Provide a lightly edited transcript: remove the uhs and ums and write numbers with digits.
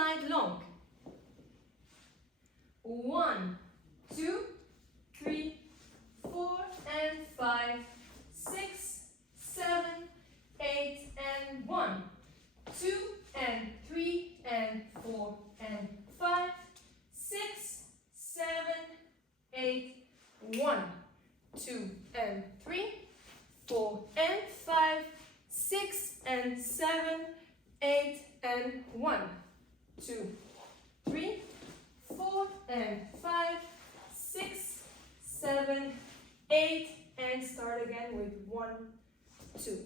night long. 1, 2, 3, 4, and 5, 6, 7, 8, and 1, 2, and 3, and 4, and 5, 6, 7, 8, 1, 2, and 3, 4, and 5, 6, and 7, 8, and 1, 2, 3, 4, and 5, 6, 7, 8, and start again with 1, 2.